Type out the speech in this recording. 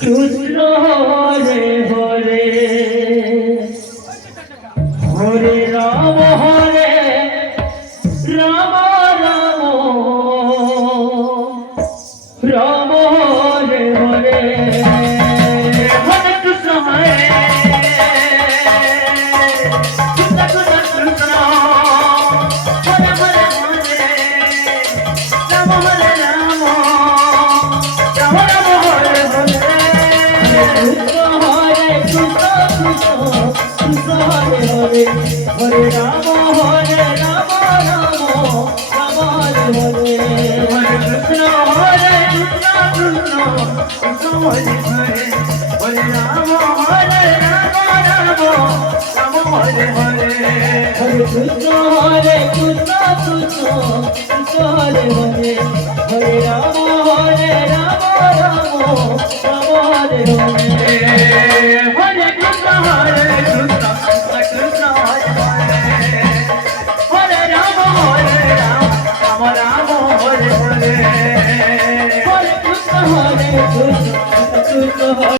Krishna Hare Hare Hare Ram Ram Ram Hare Hare Hare Krishna Hare Krishna Krishna Krishna Hare Hare Hare Ram Hare Ram Ram Ram Hare Hare Krishna Hare Krishna Krishna Krishna Hare Hare Hare Ram Ram Ram Hare Hare Hare Krishna Hare Krishna Krishna Krishna Hare Hare Hare Ram Ram Ram Hare Hare Hare Krishna Hare Krishna Krishna Krishna Hare Hare Hare Ram Ram Ram Hare Hare Hare Krishna Hare Krishna Krishna Hare Hare Hare Ram Ram Ram Hare Hare Hare Krishna Hare Krishna Krishna